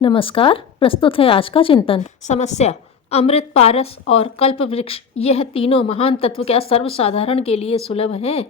नमस्कार। प्रस्तुत है आज का चिंतन। समस्या। अमृत, पारस और कल्प वृक्ष, यह तीनों महान तत्व क्या सर्वसाधारण के लिए सुलभ हैं?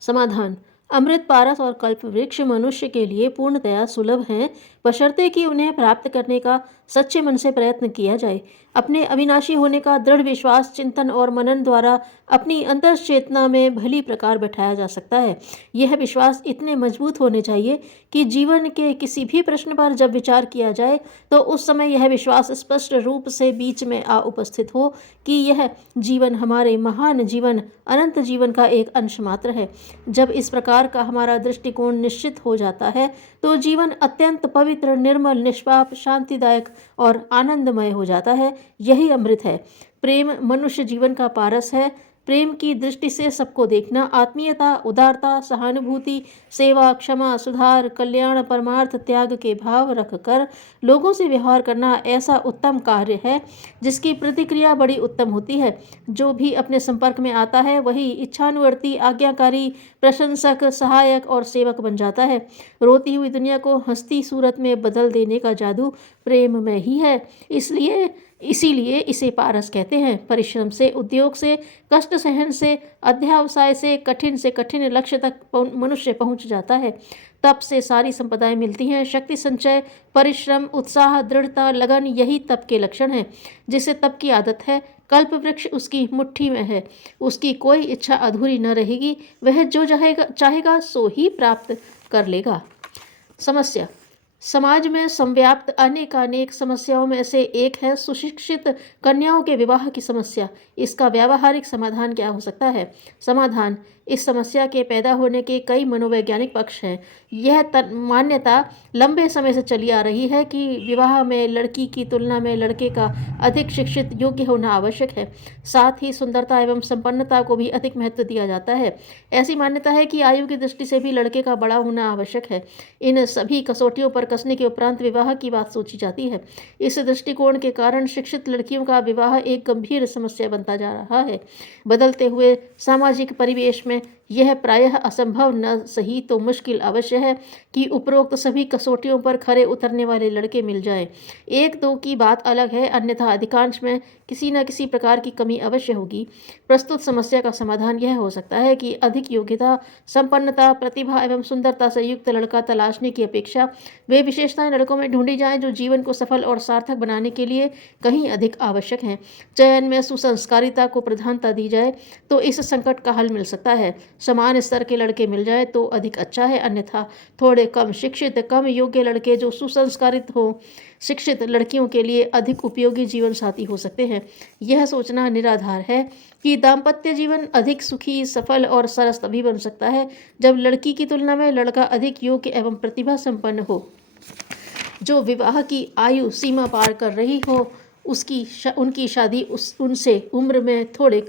समाधान। अमृत, पारस और कल्प वृक्ष मनुष्य के लिए पूर्णतया सुलभ हैं, बशर्ते कि उन्हें प्राप्त करने का सच्चे मन से प्रयत्न किया जाए। अपने अविनाशी होने का दृढ़ विश्वास चिंतन और मनन द्वारा अपनी अंतर्चेतना में भली प्रकार बैठाया जा सकता है। यह विश्वास इतने मजबूत होने चाहिए कि जीवन के किसी भी प्रश्न पर जब विचार किया जाए तो उस समय यह विश्वास स्पष्ट रूप से बीच में आ उपस्थित हो कि यह जीवन हमारे महान जीवन, अनंत जीवन का एक अंश मात्र है। जब इस प्रकार का हमारा दृष्टिकोण निश्चित हो जाता है तो जीवन अत्यंत पवित्र, निर्मल, निष्पाप, शांतिदायक और आनंदमय हो जाता है। यही अमृत है। प्रेम मनुष्य जीवन का पारस है। प्रेम की दृष्टि से सबको देखना, आत्मीयता, उदारता, सहानुभूति, सेवा, क्षमा, सुधार, कल्याण, परमार्थ, त्याग के भाव रखकर लोगों से व्यवहार करना ऐसा उत्तम कार्य है जिसकी प्रतिक्रिया बड़ी उत्तम होती है। जो भी अपने संपर्क में आता है वही इच्छानुवर्ती, आज्ञाकारी, प्रशंसक, सहायक और सेवक बन जाता है। रोती हुई दुनिया को हंसती सूरत में बदल देने का जादू प्रेम में ही है। इसीलिए इसे पारस कहते हैं। परिश्रम से, उद्योग से, कष्ट सहन से, अध्यावसाय से कठिन लक्ष्य तक मनुष्य पहुंच जाता है। तप से सारी संपदाएं मिलती हैं। शक्ति संचय, परिश्रम, उत्साह, दृढ़ता, लगन, यही तप के लक्षण हैं। जिसे तप की आदत है, कल्प वृक्ष उसकी मुट्ठी में है। उसकी कोई इच्छा अधूरी न रहेगी। वह जो चाहेगा सो ही प्राप्त कर लेगा। समस्या। समाज में संव्याप्त अनेकानेक समस्याओं में से एक है सुशिक्षित कन्याओं के विवाह की समस्या। इसका व्यावहारिक समाधान क्या हो सकता है? समाधान। इस समस्या के पैदा होने के कई मनोवैज्ञानिक पक्ष हैं। यह मान्यता लंबे समय से चली आ रही है कि विवाह में लड़की की तुलना में लड़के का अधिक शिक्षित, योग्य होना आवश्यक है। साथ ही सुंदरता एवं संपन्नता को भी अधिक महत्व दिया जाता है। ऐसी मान्यता है कि आयु की दृष्टि से भी लड़के का बड़ा होना आवश्यक है। इन सभी कसौटियों पर कसने के उपरांत विवाह की बात सोची जाती है। इस दृष्टिकोण के कारण शिक्षित लड़कियों का विवाह एक गंभीर समस्या बनता जा रहा है। बदलते हुए सामाजिक परिवेश में यह प्रायः असंभव न सही तो मुश्किल अवश्य है कि उपरोक्त सभी कसौटियों पर खरे उतरने वाले लड़के मिल जाएं। एक दो की बात अलग है, अन्यथा अधिकांश में किसी न किसी प्रकार की कमी अवश्य होगी। प्रस्तुत समस्या का समाधान यह हो सकता है कि अधिक योग्यता, संपन्नता, प्रतिभा एवं सुंदरता से युक्त लड़का तलाशने की अपेक्षा वे विशेषताएं लड़कों में ढूंढी जाएं जो जीवन को सफल और सार्थक बनाने के लिए कहीं अधिक आवश्यक हैं। चयन में सुसंस्कारिता को प्रधानता दी जाए तो इस संकट का हल मिल सकता है। समान स्तर के लड़के मिल जाए तो अधिक अच्छा है, अन्यथा थोड़े कम शिक्षित, कम योग्य लड़के जो सुसंस्कारित हों शिक्षित लड़कियों के लिए अधिक उपयोगी जीवन साथी हो सकते हैं। यह सोचना निराधार है कि दाम्पत्य जीवन अधिक सुखी, सफल और सरस तभी बन सकता है जब लड़की की तुलना में लड़का अधिक योग्य एवं प्रतिभा संपन्न हो। जो विवाह की आयु सीमा पार कर रही हो उनकी शादी उनसे उम्र में थोड़े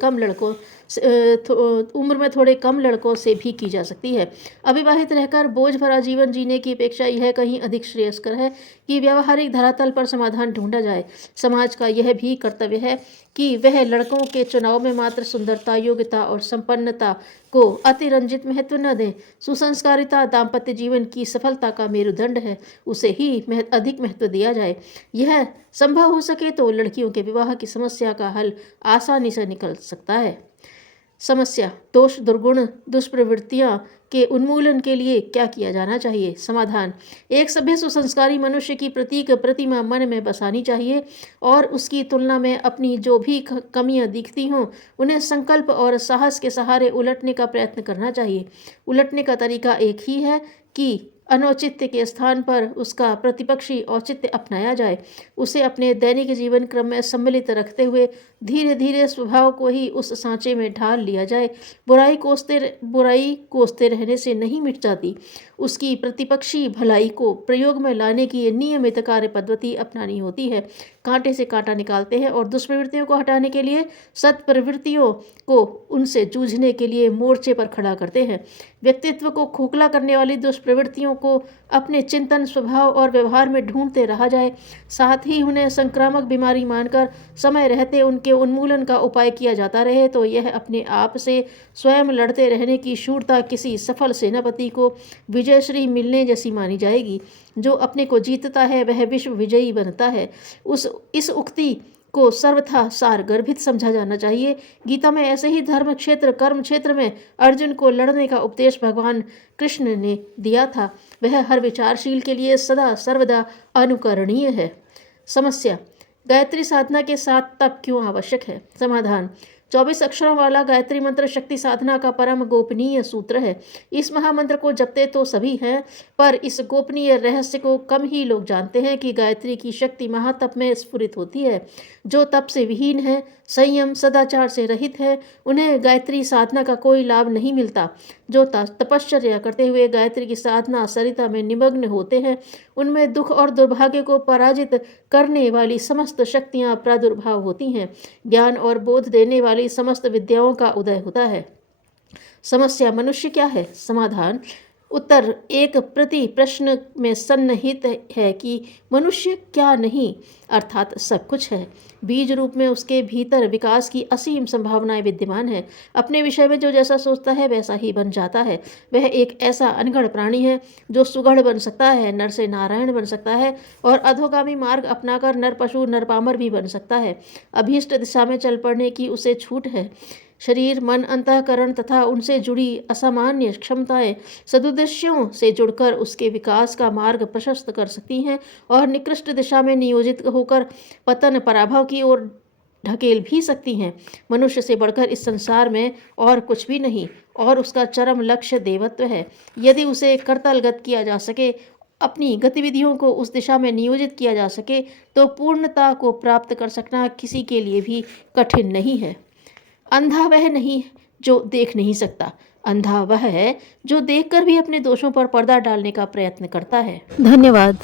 कम लड़कों से भी की जा सकती है। अविवाहित रहकर बोझ भरा जीवन जीने की अपेक्षा यह कहीं अधिक श्रेयस्कर है कि व्यावहारिक धरातल पर समाधान ढूंढा जाए। समाज का यह भी कर्तव्य है कि वह लड़कों के चुनाव में मात्र सुंदरता, योग्यता और संपन्नता को अतिरंजित महत्व न दें। सुसंस्कारिता दाम्पत्य जीवन की सफलता का मेरुदंड है, उसे ही अधिक महत्व दिया जाए। यह संभव हो सके तो लड़कियों के विवाह की समस्या का हल आसानी से निकल सकता है। समस्या। दोष, दुर्गुण, दुष्प्रवृत्तियां के उन्मूलन के लिए क्या किया जाना चाहिए? समाधान। एक सभ्य सुसंस्कारी मनुष्य की प्रतीक प्रतिमा मन में बसानी चाहिए और उसकी तुलना में अपनी जो भी कमियां दिखती हों उन्हें संकल्प और साहस के सहारे उलटने का प्रयत्न करना चाहिए। उलटने का तरीका एक ही है कि अनौचित्य के स्थान पर उसका प्रतिपक्षी औचित्य अपनाया जाए। उसे अपने दैनिक जीवन क्रम में सम्मिलित रखते हुए धीरे धीरे स्वभाव को ही उस सांचे में ढाल लिया जाए। बुराई कोसते रहने से नहीं मिट जाती। उसकी प्रतिपक्षी भलाई को प्रयोग में लाने की नियमित कार्य पद्धति अपनानी होती है। कांटे से कांटा निकालते हैं और दुष्प्रवृत्तियों को हटाने के लिए सत्प्रवृत्तियों को उनसे जूझने के लिए मोर्चे पर खड़ा करते हैं। व्यक्तित्व को खोखला करने वाली दुष्प्रवृत्तियों को अपने चिंतन, स्वभाव और व्यवहार में ढूंढते रहा जाए, साथ ही उन्हें संक्रामक बीमारी मानकर समय रहते उनके उन्मूलन का उपाय किया जाता रहे, तो यह अपने आप से स्वयं लड़ते रहने की शूरता किसी सफल सेनापति को विजयश्री मिलने जैसी मानी जाएगी। जो अपने को जीतता है वह विश्व विजयी बनता है। इस उक्ति को सर्वथा सारगर्भित समझा जाना चाहिए। गीता में ऐसे ही धर्म क्षेत्र, कर्म क्षेत्र में अर्जुन को लड़ने का उपदेश भगवान कृष्ण ने दिया था। वह हर विचारशील के लिए सदा सर्वदा अनुकरणीय है। समस्या, गायत्री साधना के साथ तप क्यों आवश्यक है? समाधान, 24 अक्षरों वाला गायत्री मंत्र शक्ति साधना का परम गोपनीय सूत्र है। इस महामंत्र को जपते तो सभी हैं, पर इस गोपनीय रहस्य को कम ही लोग जानते हैं कि गायत्री की शक्ति महातप में स्फुरित होती है। जो तप से विहीन है, संयम सदाचार से रहित है, उन्हें गायत्री साधना का कोई लाभ नहीं मिलता। जो तपश्चर्या करते हुए गायत्री की साधना सरिता में निमग्न होते हैं, उनमें दुख और दुर्भाग्य को पराजित करने वाली समस्त शक्तियां प्रादुर्भाव होती हैं। ज्ञान और बोध देने वाली समस्त विद्याओं का उदय होता है। समस्या, मनुष्य क्या है? समाधान, उत्तर एक प्रति प्रश्न में सन्निहित है कि मनुष्य क्या नहीं, अर्थात सब कुछ है। बीज रूप में उसके भीतर विकास की असीम संभावनाएं विद्यमान है। अपने विषय में जो जैसा सोचता है वैसा ही बन जाता है। वह एक ऐसा अनगढ़ प्राणी है जो सुगढ़ बन सकता है, नर से नारायण बन सकता है और अधोगामी मार्ग अपनाकर नर पशु नर पामर भी बन सकता है। अभीष्ट दिशा में चल पड़ने की उसे छूट है। शरीर, मन, अंतःकरण तथा उनसे जुड़ी असामान्य क्षमताएं सदुद्देश्यों से जुड़कर उसके विकास का मार्ग प्रशस्त कर सकती हैं और निकृष्ट दिशा में नियोजित होकर पतन पराभव की ओर ढकेल भी सकती हैं। मनुष्य से बढ़कर इस संसार में और कुछ भी नहीं और उसका चरम लक्ष्य देवत्व है। यदि उसे करतलगत किया जा सके, अपनी गतिविधियों को उस दिशा में नियोजित किया जा सके, तो पूर्णता को प्राप्त कर सकना किसी के लिए भी कठिन नहीं है। अंधा वह नहीं जो देख नहीं सकता, अंधा वह है जो देखकर भी अपने दोषों पर पर्दा डालने का प्रयत्न करता है। धन्यवाद।